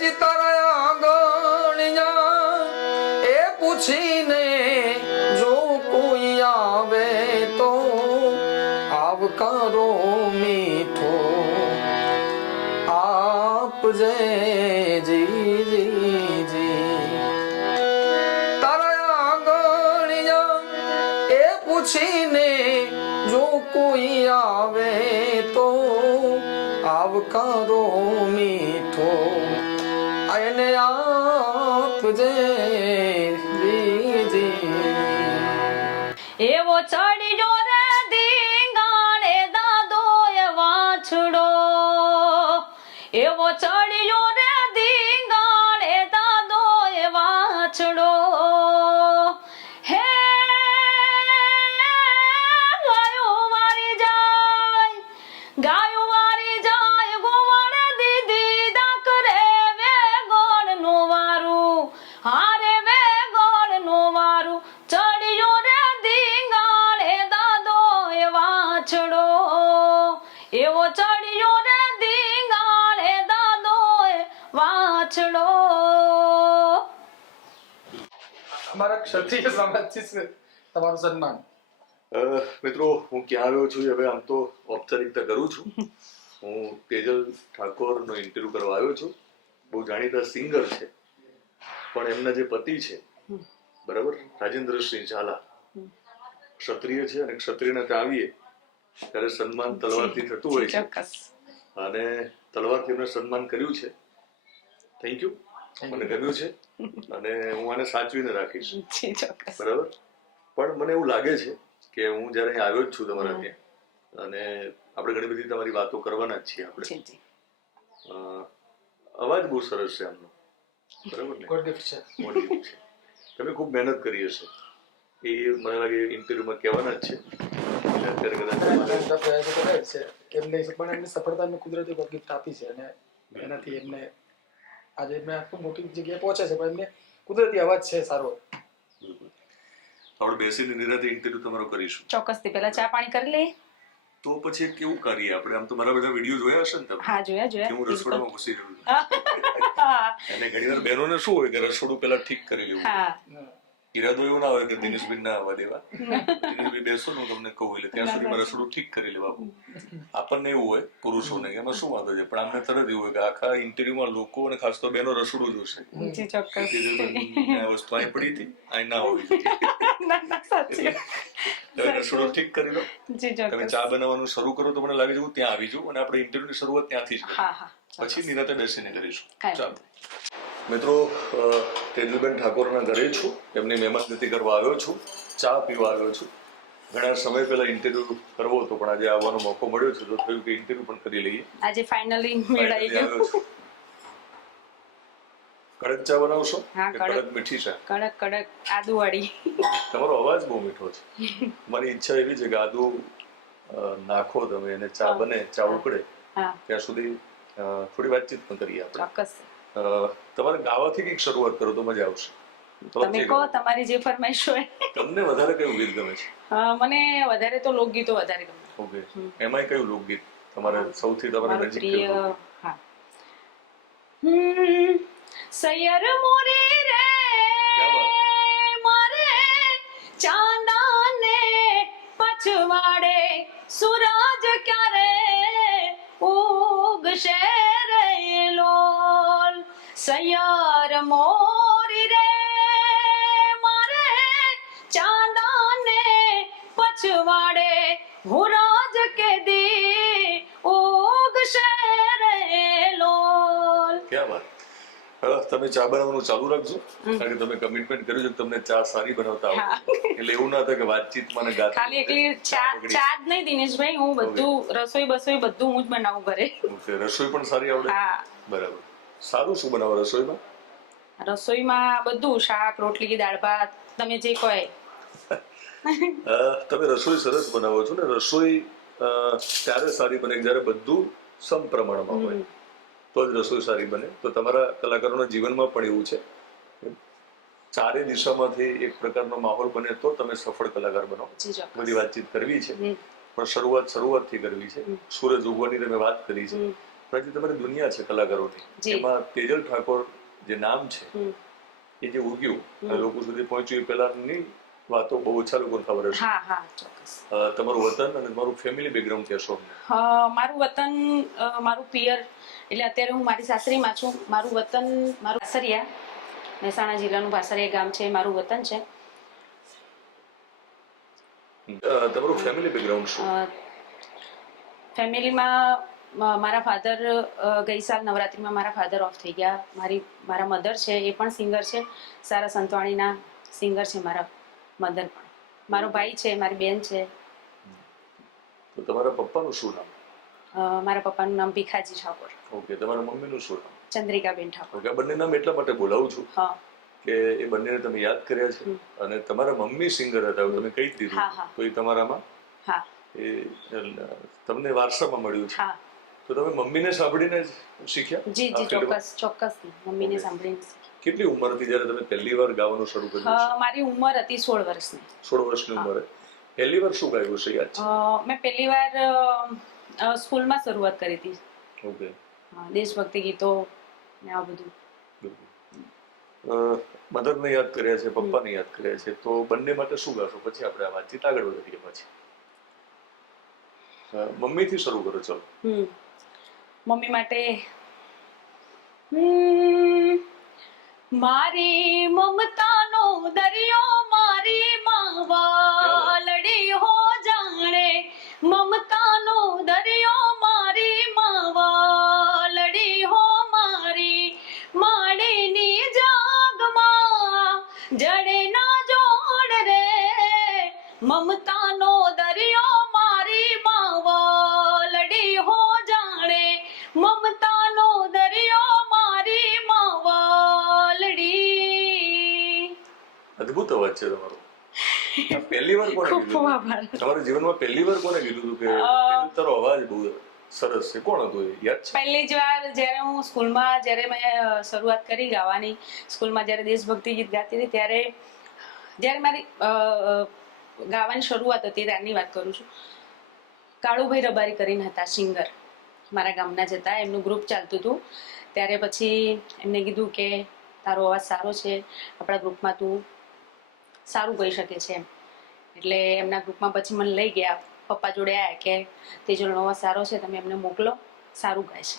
જી તારા ગણ્યા એ પૂછીને જો કોઈ આવે તો આવકારો મીઠો આપજે જી જી જી તારા ગણ્યા એ પૂછીને જો કોઈ આવે તો આવકારો મીઠો એને આપજે એવો ચડ્યો રે ધીંગાણે દાદો એ વાછડો એવો ચડ્યો રે ધીંગાણે દાદો એ વાછડો હે ગાયો વારી જાય ગાયો વારી જાય ગોવાળે દીદી દાકરે વે ગોળ નો વારું હારે વે ગોળ નો વારું ચડ્યો રે ધીંગાણે દાદો એ વાછડો એવો ચડ્યો રે ધીંગાણે દાદો એ વાછડો. અમારા ક્ષત્રિય સમાજથી તમારું સન્માન. મિત્રો હું ક્યાં આવ્યો છું હવે આમ તો ઔપચારિકતા કરું છું. હું તેજલ ઠાકોરનો ઇન્ટરવ્યુ કરવા આવ્યો છું. બહુ જાણીતા સિંગર છે પણ એમના જે પતિ છે બરાબર રાજેન્દ્રસિંહ ઝાલા ક્ષત્રિય છે અને ક્ષત્રિયને ત્યાં આવીએ ત્યારે સન્માન તલવારથી થતું હોય છે અને તલવારથી એમને સન્માન કર્યું છે. થેન્ક યુ, મને ગમ્યું છે અને હું આને સાચવીને રાખીશ બરાબર. પણ મને એવું લાગે છે કે હું જયારે અહીં આવ્યો જ છું તમારા ત્યાં અને આપણે ઘણી બધી તમારી વાતો કરવાના જ છીએ આપણે. અવાજ બહુ સરસ છે આમનો બરાબર ને, ગોડ ગિફ્ટ છે. ગોડ ગિફ્ટ છે. તમે ખૂબ મહેનત કરી હશે એ મને લાગે ઇન્ટરવ્યુમાં કહેવાના જ છે. અત્યારે કદાચ પ્રયાસો કરે છે એમને પણ એમની સફળતા કુદરતી ગોડ ગિફ્ટ આપી છે અને એનાથી એમને આજે એમને આટલું મોટી જગ્યાએ પહોંચે છે પણ એમને કુદરતી અવાજ છે સારો. આપણે બેસીને નિરાંતે ઇન્ટરવ્યુ તમારો કરીશું. ચોક્કસથી પેલા ચા પાણી કરી લઈએ તો પછી કેવું કરીએ આપણે? આમ તો મારા બધા વિડીયો જોયા હશે ને તમે? હા જોયા. હું રસોડામાં ઘૂસી રહ્યો છું અને ઘણી વાર બહેનોને શું હોય કે રસોડું પેલા ઠીક કરી લેવું. ઈરાદો એવો ના હોય કે દિનેશભાઈ ના આવવા દેવા, દિનેશભાઈ બેસો ને હું તમને કહું એટલે ત્યાં સુધીમાં રસોડું ઠીક કરી લેવા. આપણને એવું હોય પુરુષોને એમાં શું વાંધો છે પણ આમને તરત એવું હોય કે આખા ઇન્ટરવ્યુમાં લોકો અને ખાસ તો બહેનો રસોડું જોશે. વસ્તુ અહીં પડી હતી અહીં ના હોવી જોઈએ. રસોડું ઠીક કરી લો. તમે ચા બનાવવાનું શરૂ કરો તો મને લાગે છે હું ત્યાં આવી જાઉં અને આપણે ઇન્ટરવ્યુની શરૂઆત ત્યાંથી જ કરીશું, પછી નિરાંતે બેસીને કરીશું. ચાલો મિત્રો, તેજલબેન ઠાકોરના ઘરે છું, એમની મહેમાનગતિ કરવા આવ્યો છું, ચા પીવા આવ્યો છું. ઘણા સમય પહેલા ઇન્ટરવ્યુ કરવો હતો પણ આજે આવવાનો મોકો મળ્યો છે તો થયું કે ઇન્ટરવ્યુ પણ કરી લઈએ. આજે ફાઇનલી મેળાઈ ગયો. કડક ચા બનાવશો કે કડક મીઠી ચા? કડક કડક આદુવાળી. તમારો અવાજ બહુ મીઠો છે. મારી ઈચ્છા એવી છે કે આદુ નાખો તમે અને ચા બને, ચા ઉકળે ત્યાં સુધી થોડી વાતચીત પણ કરીએ આપણે. ચોક્કસ. તમારે ગાવાથી કંઈક શરૂઆત કરો તો મજા આવશે. તમે કહો, તમારી જે ફરમાઈશ હોય. તમને વધારે કયું ગીત ગમે છે? મને વધારે તો લોકગીતો વધારે ગમે. ઓકે, એમાંય કયું લોકગીત તમારે સૌથી તમારે પ્રિય? હા, સૈયર મોરી રે મારે ચાંદાને પછવાડે સૂરજ ક્યારે ઉગશે રે લોલ. સૈયર મોરી રે મારે ચાંદાને પછવાડે હુરાજ કે દી ઉગશે રે લોલ. ક્યાં વાત. તમે ચા બનાવવાનું ચાલુ રાખજો કારણ કે તમે કમિટમેન્ટ કર્યું છે કે તમને ચા સારી બનાવતા આવડે. એટલે એવું ના થાય કે વાતચીતમાં ને ગાત ખાલી એકલી ચા જ નહીં દિનેશભાઈ, હું બધું રસોઈ બધું હું જ બનાવું ઘરે. રસોઈ પણ સારી આવડે? બરાબર. સારું શું બનાવો રસોઈમાં? રસોઈમાં બધું, શાક રોટલી દાળ ભાત, તમે જે કહો. તમે રસોઈ સરસ બનાવો છો ને. રસોઈ ત્યારે સારી બને જ્યારે બધું સમપ્રમાણમાં હોય તો જ રસોઈ સારી બને. તો તમારા કલાકારોના જીવનમાં પણ એવું છે, ચારે દિશામાંથી એક પ્રકારનો માહોલ બને તો તમે સફળ કલાકાર બનો. બધી વાતચીત કરવી છે પણ શરૂઆતથી કરવી છે. સૂરજ ઉગવાની તમે વાત કરી છે પણ જે તમારી દુનિયા છે કલાકારોની, જી. એમાં તેજલ ઠાકોર જે નામ છે હમ. એ જે ઉગ્યું અને લોકો સુધી પહોંચ્યું, એ પહેલાની વાતો બહુ ઓછા લોકોને ખબર હશે. હા હા ચોક્કસ. તમારું વતન અને તમારું ફેમિલી બેકગ્રાઉન્ડ કહેશો અમને? મારું વતન, મારું પિયર, એટલે અત્યારે હું મારી સાસરીમાં છું. મારું વતન મારું વાસરિયા, મહેસાણા જિલ્લાનું વાસરિયા ગામ છે, મારું વતન છે. તમારું ફેમિલી બેકગ્રાઉન્ડ શું? ફેમિલીમાં મારા ફાધર ગઈ સાલ નવરાત્રિમાં મારા ફાધર ઓફ થઈ ગયા. મારા મધર છે, એ પણ સિંગર છે, સારા સંતવાણીના સિંગર છે મારા મધર પણ. મારો ભાઈ છે, મારી બેન છે. તો તમારા પપ્પાનું શું નામ? મારા પપ્પાનું નામ ભીખાજી ઠાકોર. ઓકે. તમારા મમ્મીનું શું નામ? ચંદ્રિકાબેન ઠાકોર. ઓકે. આ બંને નામ એટલા માટે બોલાવું છું હા કે એ બંનેને તમે યાદ કર્યા છે, અને તમારા મમ્મી સિંગર હતા એવું તમે કહી જ દીધું, હા, હા. તો એ તમારામાં હા એ તમને વારસામાં મળ્યું છે. હા તો તમે મમ્મીને સાંભળીને જ શીખ્યા જી આ જી ફિલ્ડમાં? ચોક્કસથી મમ્મીને Okay. સાંભળીને શીખી. કેટલી ઉંમર હતી જ્યારે તમે પહેલી વાર ગાવાનું શરૂ કર્યું છે? મારી ઉંમર હતી 16 વર્ષની. 16 વર્ષની ઉંમરે પહેલી વાર શું ગાયું છે, યાદ છે? મેં પહેલી વાર સ્કૂલમાં શરૂઆત કરી હતી. ઓકે. દેશભક્તિ ગીતો ને આ બધું. મધરને યાદ કર્યા છે, પપ્પાને યાદ કર્યા છે, તો બંને માટે શું ગાશો? પછી આપણે આ વાતચીત આગળ વધીએ. પછી મમ્મીથી શરૂ કરો. ચલો. મમ્મી માટે મારી મમતાનો દરિયો મારી માવાલડી હો જાણે, મમતાનો દરિયો મારી માવાલડી હો મારી માડીની જાગમાં જડે ના જોડ રે, મમતાનો દરિયો મારી માવાલડી હો જાણે, મમતાનો દરિયો મારી માવાલડી. અદ્ભુત અવાજ છે તમારો. પહેલી વાર કોને ખૂબ કીધું? આભાર. તમારા જીવનમાં પહેલી વાર કોને કીધું હતું કે તારો અવાજ બહુ સરસ છે? કોણ હતું એ યાદ છે? પહેલી જ વાર જ્યારે હું સ્કૂલમાં જ્યારે મેં શરૂઆત કરી ગાવાની, સ્કૂલમાં જ્યારે દેશભક્તિ ગીત ગાતી હતી, ત્યારે જ્યારે મારી ગાવાની શરૂઆત હતી ત્યારની વાત કરું છું. કાળુભાઈ રબારી કરીને હતા સિંગર, મારા ગામના જ હતા, એમનું ગ્રુપ ચાલતું હતું. ત્યારે પછી એમને કીધું કે તારો અવાજ સારો છે, આપણા ગ્રુપમાં તું સારું કહી શકે છે એમ. એટલે એમના ગ્રુપમાં પછી મને લઈ ગયા, પપ્પા જોડે આવ્યા કે તેજલનો અવાજ સારો છે, તમે એમને મોકલો, સારું ગાય છે.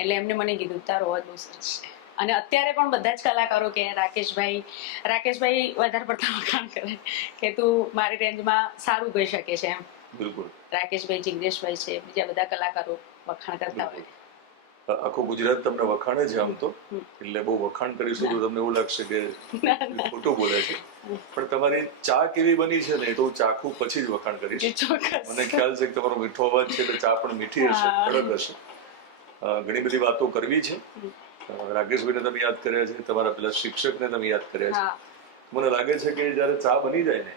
એટલે એમને મને કીધું તારો અવાજ બહુ સરસ છે. અને અત્યારે પણ બધા જ કલાકારો કે રાકેશભાઈ વધારે પડતા વખાણ કરે કે તું મારી રેન્જમાં સારું ગાઈ શકે છે એમ. બિલકુલ. રાકેશભાઈ, જિગ્નેશભાઈ છે, બીજા બધા કલાકારો વખાણ કરતા હોય. આખું ગુજરાત તમને વખાણે છે આમ તો, એટલે બહુ વખાણ કરીશું તો તમને એવું લાગશે કે ખોટું બોલે છે. પણ તમારી ચા કેવી બની છે ને એ તો હું ચાખું પછી જ વખાણ કરીશ. ચોક્કસ. મને ખ્યાલ છે કે તમારો મીઠો અવાજ છે એટલે ચા પણ મીઠી હશે, કડક હશે. ઘણી બધી વાતો કરવી છે. રાકેશભાઈને તમે યાદ કર્યા છે, તમારા પેલા શિક્ષકને તમે યાદ કર્યા છે. મને લાગે છે કે જયારે ચા બની જાય ને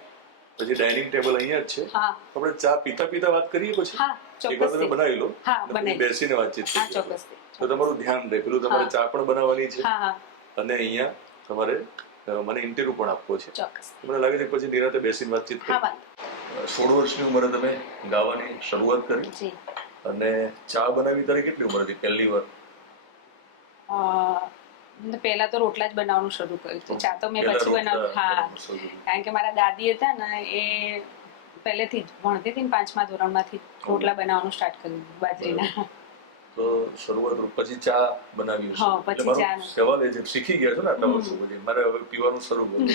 પછી ડાઇનિંગ ટેબલ અહીંયા જ છે, આપણે ચા પીતા પીતા વાત કરીએ પછી. એક વાર તમે બનાવી લો, બેસીને વાતચીત કરીએ તો તમારું ધ્યાન રહે. પેલું તમારે ચા પણ બનાવવાની છે અને અહીંયા તમારે મને ઇન્ટરવ્યુ પણ આપવો છે. મને લાગે છે પછી નિરાંતે બેસીને વાતચીત કરીએ. 16 વર્ષની ઉંમરે તમે ગાવાની શરૂઆત કરી અને ચા બનાવી ત્યારે કેટલી ઉંમર હતી પહેલી વાર? પહેલા તો રોટલા જ બનાવવાનું શરૂ કર્યું હતું, ચા તો મેં પછી બનાવ્યું. કારણ કે મારા દાદી હતા ને, એ પહેલેથી જ ભણતી હતી ને 5મા ધોરણમાંથી રોટલા બનાવવાનું સ્ટાર્ટ કર્યું બાજરીના. તો શરૂઆત પછી ચા બનાવી. પછી ચા સવાલ એ છે, શીખી ગયા છો ને આટલા વર્ષો પછી, મારે હવે પીવાનું શરૂ કર્યું.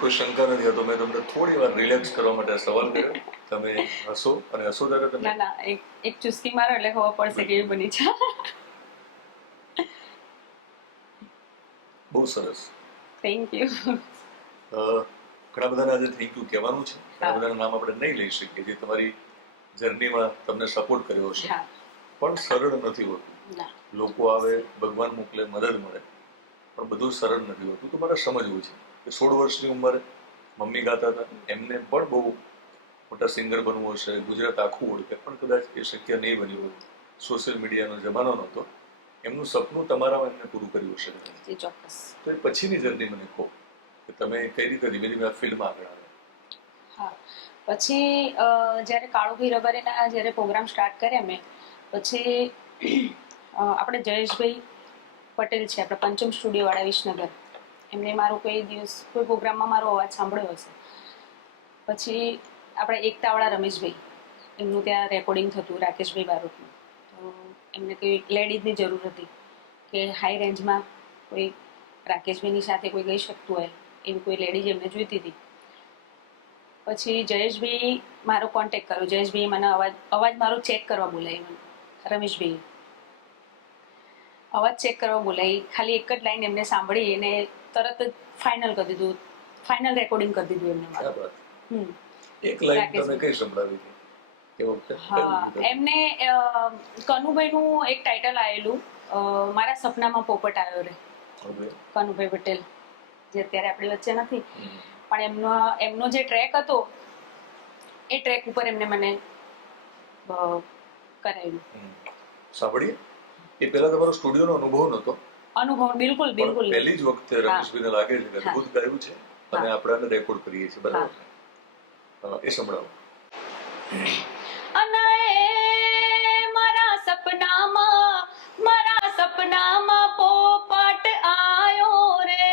કોઈ શંકા નથી હતો. મેં તમને થોડી વાર રિલેક્સ કરવા માટે સવાલ કર્યો. તમે હસો અને હસો ત્યારે તમે એક ચુસ્કી મારો એટલે ખબર પડશે કેવી બની છે. બહુ સરસ. Thank you. ઘણા બધાને આજે થેન્ક યુ કહેવાનું છે. ઘણા બધાના નામ આપણે નહીં લઈ શકીએ જે તમારી જર્નીમાં તમને સપોર્ટ કર્યો છે, પણ સરળ નથી હોતું. લોકો આવે, ભગવાન મોકલે, મદદ મળે, પણ બધું સરળ નથી હોતું. તો મારે સમજવું છે કે 16 વર્ષની ઉંમરે મમ્મી ગાતા હતા, એમને પણ બહુ મોટા સિંગર બનવું હશે, ગુજરાત આખું ઓળખે, પણ કદાચ એ શક્ય નહીં બન્યું હોય. સોશિયલ મીડિયાનો જમાનો નહોતો. એમનું સપનું તમારામાં એમને પૂરું કર્યું હશે. ચોક્કસ. તો એ પછીની જર્ની મને કહો કે તમે કઈ રીતે ધીમે ધીમે આ ફિલ્ડમાં આગળ આવ્યા. પછી જ્યારે કાળુભાઈ રબારીના જ્યારે પ્રોગ્રામ સ્ટાર્ટ કર્યા મેં પછી આપણે જયેશભાઈ પટેલ છે આપણે પંચમ સ્ટુડિયોવાળા વિસનગર, એમને મારો કોઈ દિવસ કોઈ પ્રોગ્રામમાં મારો અવાજ સાંભળ્યો હશે. પછી આપણે એકતાવાળા રમેશભાઈ, એમનું ત્યાં રેકોર્ડિંગ થતું રાકેશભાઈ બારોટનું, તો એમને કોઈ લેડીઝની જરૂર હતી કે હાઈ રેન્જમાં કોઈ રાકેશભાઈની સાથે કોઈ ગઈ શકતું હોય એવી કોઈ લેડીઝ એમને જોઈતી હતી. પછી જયેશભાઈ મારો કોન્ટેક્ટ કર્યો, જયેશભાઈ મને અવાજ મારો ચેક કરવા બોલાવી મને, રમેશભાઈ અવાજ ચેક કરવા બોલાવી, ખાલી એક જ લાઈન એમને સાંભળી અને તરત જ ફાઇનલ કરી દીધું, ફાઇનલ રેકોર્ડિંગ કરી દીધું એમને ક્યાં મારું. વાત. એક લાઈન તમે કઈ સંભળાવી હતી એ વખતે? હા, એમને કનુભાઈનું એક ટાઇટલ આવેલું, મારા સપનામાં પોપટ આવ્યો રે, હવે કનુભાઈ પટેલ જે અત્યારે આપણી વચ્ચે નથી, પણ એમનો જે ટ્રેક હતો એ ટ્રેક ઉપર એમને મને કરાવ્યું. સાંભળીએ. એ પહેલા તમારો સ્ટુડિયોનો અનુભવ નહોતો, અનુભવ બિલકુલ પણ બિલકુલ પહેલી જ વખતે રમેશભાઈને લાગે છે કે અદભુત ગાયું છે અને આપણે આને રેકોર્ડ કરીએ છીએ, બરાબર? એ સંભળાવો. અને મારા સપનામાં પોપટ આયો રે,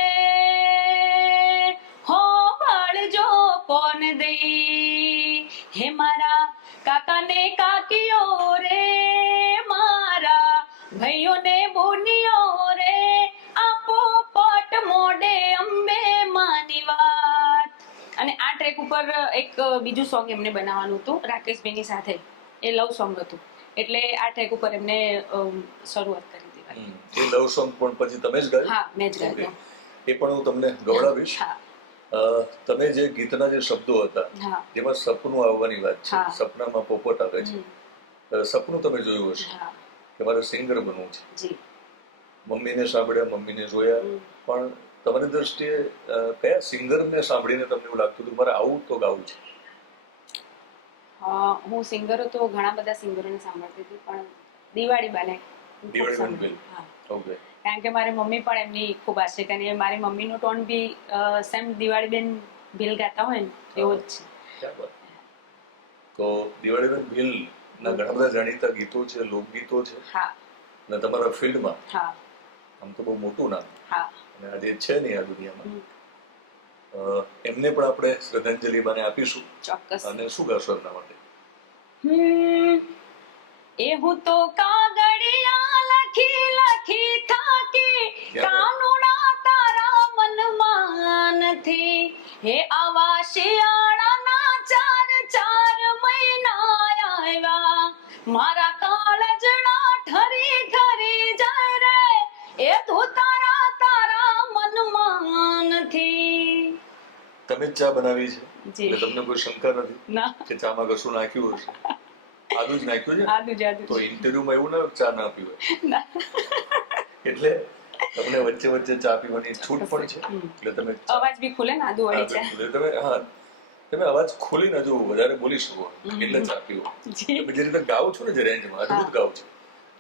હો ભળજો કોણ દઈ, હે મારા કાકાને કાકીઓ રે, મારા ભાઈઓને બોનીઓ રે, આ પોપટ મોડે અંબે માની વાત. અને આ ટ્રેક ઉપર એક બીજું સોંગ એમને બનાવવાનું હતું રાકેશભાઈની સાથે, એ લવ સોંગ હતું, એટલે આ ટ્રેક ઉપર એમને શરૂઆત કરી હતી. એ લવ સોંગ પણ પછી તમે જ ગાયું? હા, મેં જ ગાયું. એ પણ હું તમને ગવડાવીશ. હા, તમે જે ગીતના જે શબ્દો હતા હા, જેમાં સપનું આવવાની વાત છે, હા. સપનામાં પોપટ આવે છે, સપનું તમે જોયું હશે હા, કે મારે સિંગર બનવું છે, જી. મમ્મીને સાંભળ્યા, મમ્મીને જોયા, પણ તમારી દ્રષ્ટિએ કયા સિંગરને સાંભળીને તમને એવું લાગતું હતું મારે આવું તો ગાવું છે? હું સિંગરો તો ઘણા બધા સિંગરોને સાંભળતી હતી, પણ દિવાળી બાને હું ખૂબ દિવાળીબેન સાંભળતી. ભીલ. હા, ઓકે. કારણ કે મારી મમ્મી પણ એમની ખૂબ આશિક, અને મારી મમ્મીનો ટોન બી સેમ દિવાળીબેન ભીલ ગાતા હોય ને એવો જ છે. ક્યાં વાત. તો દિવાળીબેન ભીલના ઘણા બધા જાણીતા ગીતો છે, લોકગીતો છે, હા, અને તમારા ફિલ્ડમાં હા, આમ તો બહુ મોટું નામ હા. અને આજે છે નહીં આ દુનિયામાં. હમ, એમને પણ આપણે શ્રદ્ધાંજલિ બાને આપીશું. ચોક્કસ. અને શું ગાશો એમના માટે? એ હું તો કાગળિયા લખી લખી થાકી, કાનુડા તારા મનમાં નથી, હે આવા શિયાળાના 4 મહિના આવ્યા, મારા કાળજડા ઠરી ઠરી જાય રે, એ તું તારા મનમાં નથી. તમે જ ચા બનાવી છે જી. એટલે તમને કોઈ શંકા નથી ના, કે ચામાં કશું નાખ્યું હશે? આદુ જ નાખ્યું છે? આદુ જ તો ઇન્ટરવ્યુમાં એવું ના ચા ના પીવાય, ના. એટલે તમને વચ્ચે વચ્ચે ચા પીવાની છૂટ પણ છે. એટલે તમે અવાજ બી ખુલે ને આદુ વાળી ચા. તમે અવાજ ખોલીને જો વધારે બોલી શકો એટલે ચા પીવો. જી. તમે જે રીતે ગાઓ છો ને જે રેન્જમાં અદભુત ગાઓ છો,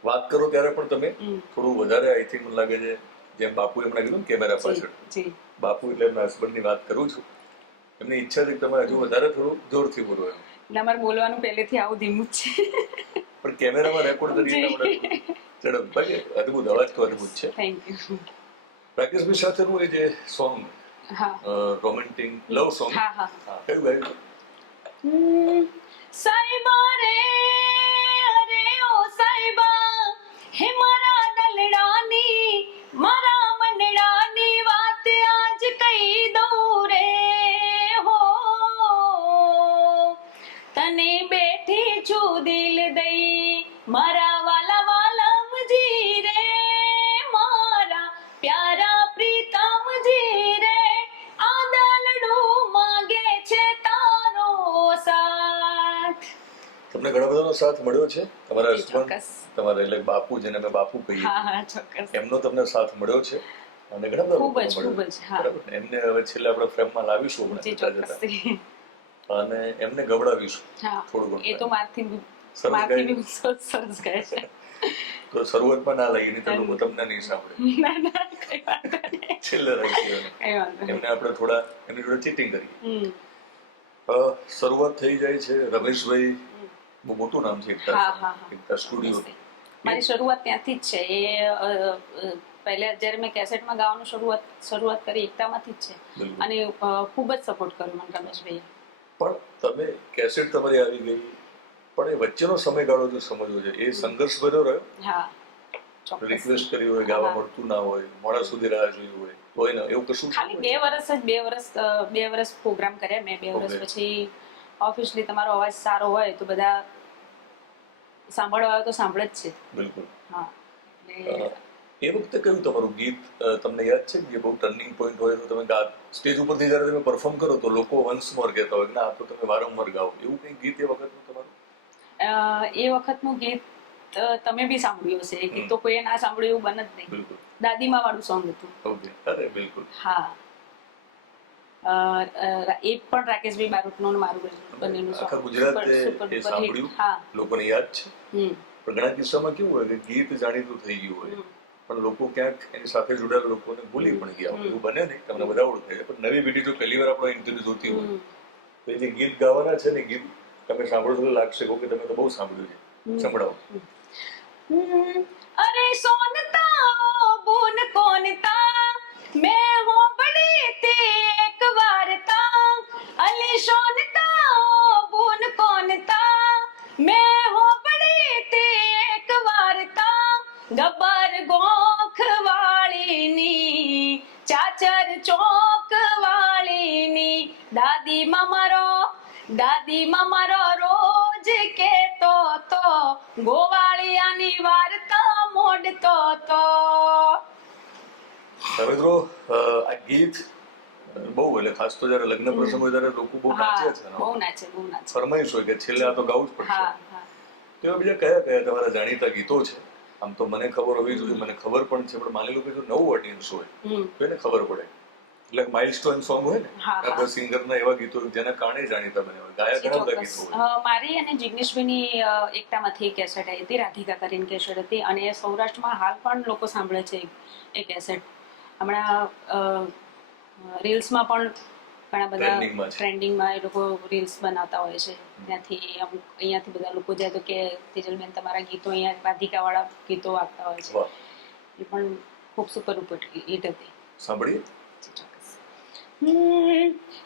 વાત કરો ત્યારે પણ તમે થોડું વધારે આઈ થિંક મને લાગે છે જેમ બાપુ એમણે કીધું ને કેમેરા પાછળ, જી. બાપુ એટલે એમના હસબન્ડની વાત કરું છું, એમની ઈચ્છા છે કે તમે હજુ વધારે થોડું જોરથી બોલો એમ. એટલે અમારે બોલવાનું પહેલેથી આવું ધીમું જ છે. પણ કેમેરામાં રેકોર્ડ કરીને આપણે ઝડપ ભાઈ અદભુત અવાજ તો અદભુત છે. Thank you. રાકેશભાઈ સાથેનું એ જે સોંગ હા, રોમેન્ટિક લવ સોંગ, હા, હા. કયું ગાયું? સાઈબા રે, અરે ઓ સાઈબા, હે મારા દલડાની, મારા મનડાની વાત આજ કહી દઉં રે, હો તને બેઠી છું દિલ દઈ, મારા વાલા વાલમજી રે, મારા પ્યારા પ્રીતમજી રે, આ દલડું માંગે છે તારો સાથ. તમને ઘણા બધાનો સાથ મળ્યો છે, તમારા જી, હસબન્ડ, ચોક્કસ. તમારા એટલે બાપુ જેને અમે બાપુ કહીએ, હા, હા, ચોક્કસ. એમનો તમને સાથ મળ્યો છે અને ઘણા બધા ખૂબ જ, લોકોનો મળ્યો ખૂબ જ, છે. હા. બરાબર ને? એમને હવે છેલ્લે આપણે ફ્રેમમાં લાવીશું હમણાં જી, જતા ચોક્કસ. જતા, અને એમને ગવડાવીશું હા, થોડું ઘણું. એ તો મારથી સરસ બી ગાયું. સરસ ગાય છે. તો શરૂઆતમાં ના લાગી, નહીં તો લોકો તમને નહીં સાંભળે. ના, ના, કઈ વાંધો નહીં. છેલ્લે રાખીએ કઈ વાંધો નહીં. એમને આપણે થોડા એમની જોડે ચીટિંગ કરીએ. શરૂઆત થઈ જાય છે રમેશભાઈ, બહુ મોટું નામ છે હા, હા, હા. એકતા સ્ટુડિયો. મારી શરૂઆત ત્યાંથી જ છે. પહેલા જ્યારે મેં કેસેટમાં ગાવાનું શરૂઆત કરી એકતામાંથી જ છે. બિલકુલ. અને ખૂબ જ સપોર્ટ કર્યો મને રમેશભાઈએ. પણ તમે કેસેટ તમારી આવી ગઈ, પણ એ વચ્ચેનો સમયગાળો જો સમજવો છે, એ સંઘર્ષ ભર્યો રહ્યો. હા, ચોક્કસ. રિક્વેસ્ટ કરી હોય, ગાવા હા. મળતું ના હોય, મોડા સુધી રાહ જોઈ હોય, તો એને એવું કશું ખાલી 2 વર્ષ પ્રોગ્રામ કર્યા મેં. 2 વર્ષ Okay. પછી ઓફિશિયલી તમારો અવાજ સારો હોય તો બધા સાંભળવા આવે તો સાંભળે જ છે. બિલકુલ. હા, એટલે એ વખતે કયું તમારું ગીત તમને યાદ છે કે જે બહુ ટર્નિંગ પોઈન્ટ હોય તો તમે સ્ટેજ ઉપરથી જ્યારે તમે પરફોર્મ કરો તો લોકો વન્સ મોર કહેતા હોય કે ના આ તો તમે વારંવાર ગાઓ, એવું કંઈ ગીત એ વખતનું તમારું? એ વખતનું ગીત તમે બી સાંભળ્યું હશે. એ ગીત તો કોઈએ ના સાંભળ્યું એવું બને જ નહીં. બિલકુલ. દાદીમા વાળું સોંગ હતું. ઓકે. અરે બિલકુલ. હા, એ પણ રાકેશભાઈ બારોટનું અને મારું બંનેનું song. આખા ગુજરાતે Super એ hit. સાંભળ્યું, હા. લોકોને યાદ છે. હમ. પણ ઘણા કિસ્સામાં કેવું હોય કે ગીત જાણીતું થઈ ગયું હોય પણ લોકો ક્યાંક એની સાથે જોડાયેલા લોકોને ભૂલી પણ ગયા હોય. એવું બને નહીં, તમને બધા ઓળખે છે, પણ નવી પેઢી જો પહેલી વાર આપણો ઇન્ટરવ્યુ જોતી હોય તો એ જે ગીત ગાવાના છે ને, ગીત તમે સાંભળો તો લાગશે કે તમે તો બહુ સાંભળ્યું છે. સંભળાવો. અરે સોનતા બુન કોનતા मैं हो बड़ी थी एक वारता अली सोनता बून कोनता मैं हो बड़ी थी एक वारता गब्बर गोख वालीनी चाचर ચોક વાળીની દાદી મારો રોજ કેતો તો ગોવાળિયાની વાર્તા મોડતો તો. મિત્રો આ ગીત બહુ એટલે ખાસ તો જયારે લગ્ન પ્રસંગ હોય ત્યારે લોકો બહુ નાચે છે. બહુ નાચે. ફરમાઈશ હોય કે છેલ્લે આ તો ગાવું જ પડશે. હા, હા. તેવા બીજા કયા કયા તમારા જાણીતા ગીતો છે? આમ તો મને ખબર હોવી જોઈએ, મને ખબર પણ છે, પણ માની લો કે જો નવું ઓડિયન્સ હોય તો એને ખબર પડે. એટલે માઇલસ્ટોન સોંગ હોય ને, હા, હા. બધા સિંગરના એવા ગીતો જેના કારણે જાણીતા બને હોય, ગાયા ઘણા બધા ગીતો હોય. મારી અને જિગ્નેશભાઈની એકતામાંથી કેસેટ આવી હતી, રાધિકા કરીને કેસેટ હતી, અને સૌરાષ્ટ્રમાં હાલ પણ લોકો સાંભળે છે એ કેસેટ. હમણાં રીલ્સમાં પણ ઘણા બધા Trendingમાં છે. ટ્રેન્ડિંગમાં એ લોકો રીલ્સ બનાવતા હોય છે. ત્યાંથી અમુક અહીંયાથી બધા લોકો જાય તો કે તેજલબેન તમારા ગીતો અહીંયા રાધિકા વાળા ગીતો વાગતા હોય છે. વાહ, એ પણ ખૂબ સુપર હિટ હતી. સાંભળીએ.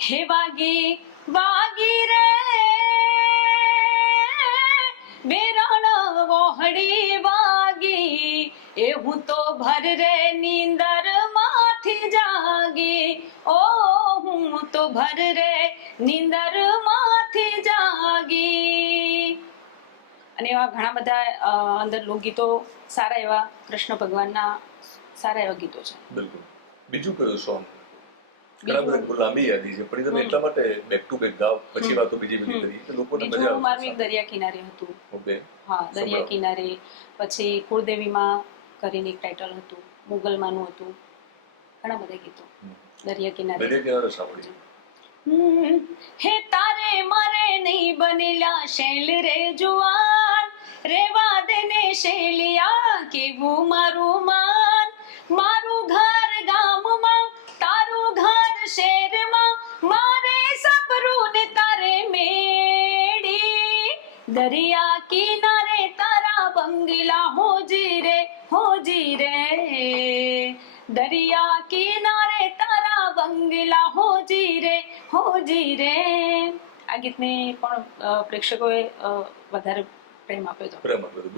હે વાગી રે બેરણ વોહડી વાગી એ હું તો ભર રે નીંદર માંથી જાગી ઓ હું તો ભર રે નીંદર માંથી જાગી. અને એવા ઘણા બધા અંદર લોકગીતો સારા એવા કૃષ્ણ ભગવાનના સારા એવા ગીતો છે. બિલકુલ. બીજું કયું સોંગ? ઘણા બધા બહુ લાંબી યાદી છે, પણ એ તમે એટલા માટે બેક ટુ બેક ગાવ, પછી વાતો બીજી કરી કે લોકોને મજા બીજું મારું આવે. એક દરિયા કિનારે હતું. ઓકે. હા, દરિયા કિનારે. પછી કુળદેવીમાં કરીને એક ટાઇટલ હતું, મુગલમાનું હતું. ઘણા બધા ગીતો. દરિયા કિનારે. દરિયા કિનારે સાંભળીએ. હે તારે મારે નહીં બનેલા શૈલ રે જુવાન રેવા દેને શૈલિયા કેવું મારું માન મારું ઘર ગામમાં તારું ઘર શહેરમાં મારે સપરું ને તારે મેડી દરિયા કિનારે તારા બંગલા હોજી રે દરિયા કિનારે તારા બંગલા હોજી રે. આ ગીતને પણ પ્રેક્ષકોએ વધારે પ્રેમ આપ્યો હતો.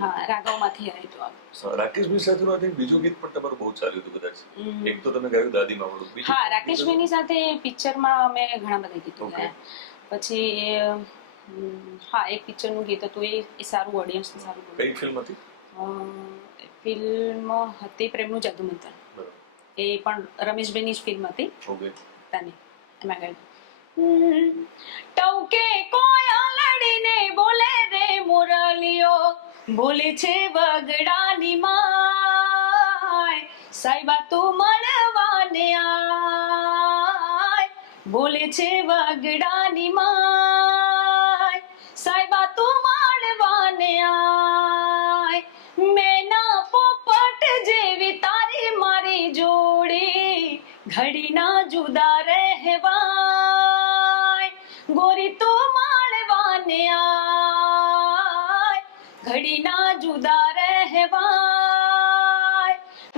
હા, રાઘવમાંથી આવ્યું હતું. રાકેશભાઈ સાથેનું આ બીજું ગીત પણ તમારું બહુ ચાલ્યું હતું કદાચ. એક તો તમે ગાયું દાદીમાં વાળું. હા, રાકેશભાઈની સાથે પિક્ચરમાં અમે ઘણા બધા ગીતો ગાયા. પછી હા, એક પિક્ચરનું ગીત હતું, એ સારું ઓડિયન્સને સારું. કઈ ફિલ્મ હતી? ફિલ્મ હતી પ્રેમનું જાદુ મંતર. એ પણ રમેશભાઈની જ ફિલ્મ હતી. ઓકે. એમાં ગાયું. ટવકે કોયા લડીને બોલે રે મુરલીઓ બોલે છે વગડાની માય સાહેબા તું મળવાને આય બોલે છે વગડાની માય સાહેબા તું મળવાને આય મેના પોપટ જેવી તારી મારી જોડી ઘડી ના જુદા રહેવાય ગોરી વિના જુદા રહેવાય,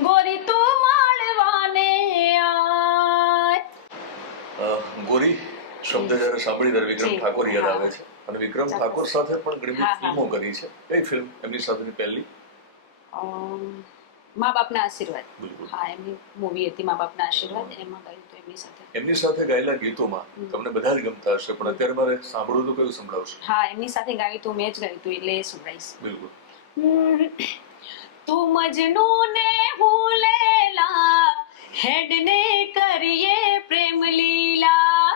ગોરી તું મળવાને આય. ગોરી શબ્દ જયારે સાંભળી ત્યારે વિક્રમ જી. ઠાકોર યાદ હા. આવે છે અને વિક્રમ ચોક્કસ. ઠાકોર સાથે પણ ઘણી હા, બધી હા. ફિલ્મો કરી છે. કઈ ફિલ્મ એમની સાથેની પહેલી? મા બાપના આશીર્વાદ. બિલકુલ. હા, એમની મૂવી હતી મા બાપના આશીર્વાદ, એમાં ગાયું હતું એમની સાથે. એમની સાથે ગાયેલા ગીતોમાં તમને બધા જ ગમતા હશે, પણ અત્યારે મારે સાંભળવું તો કયું સંભળાવશો? હા, એમની સાથે ગાયું હતું, મેં જ ગાયું હતું, એટલે એ સંભળાઈશ. બિલકુલ. તું મજનુ ને હું લેલા, હેડને કરીએ પ્રેમ લીલા.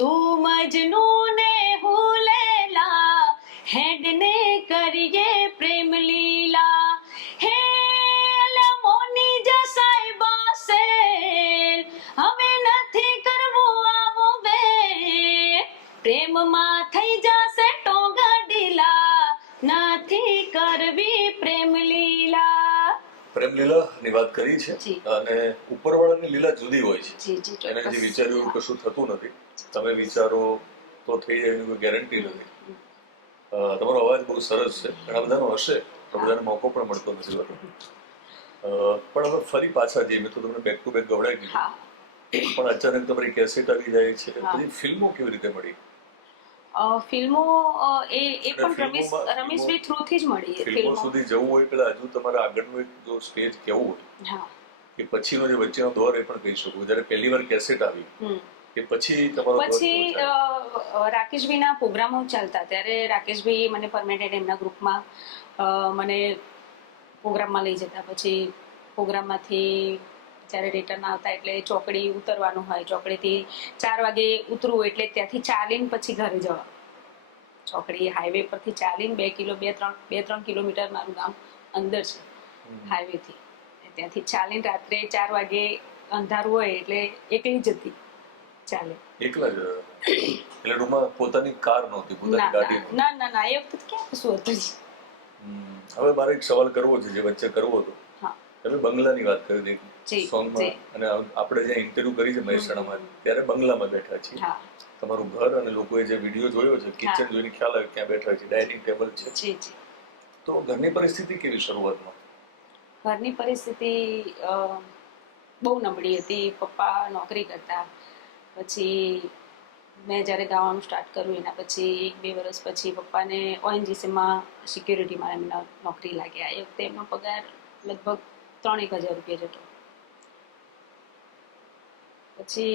તું મજનુ ને હું લેલા, હેડને કરીએ પ્રેમ લીલા. હે અલમોની જસાઈબા સેલ, હવે નથી કરવું આવો વેલ. પ્રેમમાં થઈ જશે ટોગા ઢીલા, નથી કરવી પ્રેમ લીલા. પ્રેમ લીલા ની વાત કરી છે જી. અને ઉપરવાળાની લીલા જુદી હોય છે. જી જી, એને જે ચોક્કસ. વિચાર્યું એવું કશું થતું નથી. તમે વિચારો તો થઈ જાય એવી કોઈ ગેરંટી નથી. તમારો અવાજ બહુ સરસ છે, ઘણા બધાનો હશે પણ બધાને મોકો પણ મળતો નથી હોતો. પણ હવે ફરી પાછા જઈએ, મેં તો તમને બેક ટુ બેક ગવડાવી દીધું, હા. પણ અચાનક તમારી કેસેટ આવી જાય છે, હા. પછી ફિલ્મો કેવી રીતે મળી? ફિલ્મો એ અને પણ ફિલ્મોમાં- રમેશભાઈ થ્રુથી જ મળી એ ફિલ્મો ફિલ્મો. સુધી જવું હોય પેલા હજુ તમારે આગળનું એક જો સ્ટેજ કેવું હોય હા. કે પછીનો જે વચ્ચેનો દોર એ પણ કહી શકું, જ્યારે પહેલી વાર કેસેટ આવી હમ. કે પછી તમારો દોર પછી કેવો ચાલ્યો? રાકેશભાઈના પ્રોગ્રામો ચાલતા, ત્યારે રાકેશભાઈ મને પરમેનન્ટ એમના ગ્રુપમાં મને પ્રોગ્રામમાં લઈ જતા. પછી પ્રોગ્રામમાંથી જ્યારે રિટર્ન આવતા એટલે ચોકડી ઉતરવાનું હોય, ચોકડીથી 4 વાગે ઉતરવું એટલે ત્યાંથી ચાલીને પછી ઘરે જવા. ચોકડી હાઈવે પરથી ચાલીને 2-3 કિલોમીટર મારું ગામ અંદર છે હાઈવેથી. ત્યાંથી ચાલીને રાત્રે 4 વાગે અંધારું હોય એટલે એકલી જતી ચાલે. એકલા જ એટલે રૂમમાં પોતાની કાર નહોતી, ના પોતાની ગાડી નહોતી. ના ના ના, એ વખતે ક્યાં કશું હતું જ. હવે મારે એક સવાલ કરવો છે, જે વચ્ચે કરવો હતો. હા. તમે બંગલાની વાત કરી જી, હતી સોંગમાં, જી. અને આપણે જ્યાં ઇન્ટરવ્યુ કરી છે મહેસાણામાં, ત્યારે બંગલામાં બેઠા છીએ. હા. તમારું ઘર અને લોકોએ જે વિડીયો જોયો છે, કિચન જોઈને ખ્યાલ આવે ક્યાં બેઠા છે, ડાઇનિંગ ટેબલ છે. જી જી. તો ઘરની પરિસ્થિતિ કેવી શરૂઆતમાં? ઘરની પરિસ્થિતિ બહુ નબળી હતી. પપ્પા નોકરી કરતા. પછી મેં જ્યારે ગાવાનું સ્ટાર્ટ કર્યું એના પછી 1-2 વર્ષ પછી પપ્પાને ONGCમાં સિક્યુરિટીમાં એમના નોકરી લાગ્યા. એ વખતે એમનો પગાર લગભગ 3-1 હજાર રૂપિયા જતો. પછી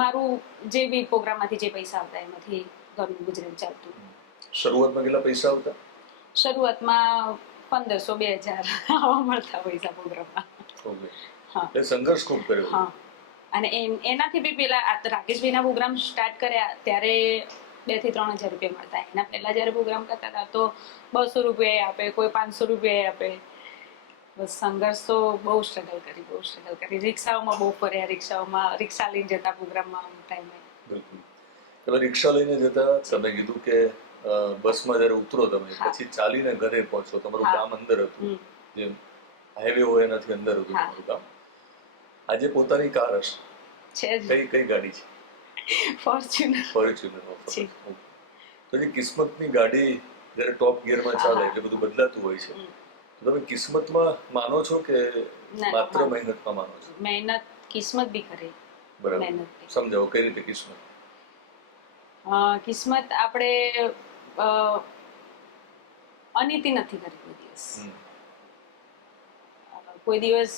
મારું જે બી પ્રોગ્રામમાંથી જે પૈસા આવતા એમાંથી ઘરનું ગુજરાન ચાલતું. શરૂઆતમાં કેટલા પૈસા આવતા? શરૂઆતમાં 1500-2000 આવા મળતા પૈસા પ્રોગ્રામમાં. ઓકે. હા. એટલે સંઘર્ષ ખૂબ કર્યો. હા. અને એનાથી બી પેલા રાકેશભાઈના પ્રોગ્રામ સ્ટાર્ટ કર્યા ત્યારે 2-3 હજાર રૂપિયા મળતા. એના પહેલા જ્યારે પ્રોગ્રામ કરતા હતા તો 200 રૂપિયા આપે, કોઈ 500 રૂપિયા આપે. બસ સંઘર્ષ તો બહુ સ્ટ્રગલ કરી. રિક્ષાઓમાં બહુ ફર્યા, રિક્ષા લઈને જતા પ્રોગ્રામમાં અમુક ટાઈમે. બિલકુલ. તમે રિક્ષા લઈને જતા, તમે કીધું કે બસમાં જ્યારે ઉતરો તમે હા. પછી ચાલીને ઘરે પહોંચો, તમારું હા. ગામ અંદર હતું, હમ. જે હાઈવે હોય એનાથી અંદર હતું હા. તમારું ગામ. આજે પોતાની કાર હશે, છે જ કઈ ગાડી છે? ફોર્ચ્યુનર. ફોર્ચ્યુનર. જી. તો જે કિસ્મતની ગાડી જ્યારે ટોપ ગિયરમાં ચાલે હા. એટલે બધું બદલાતું હોય છે. હમ. તો તમે કિસ્મતમાં માનો છો કે ના, માત્ર હા. મહેનતમાં માનો છો? મહેનત, કિસ્મત બી ખરી. બરાબર. મહેનત બી. સમજાવો કઈ રીતે કિસ્મત? કિસ્મત આપણે અનીતિ નથી કરી કોઈ દિવસ. કોઈ દિવસ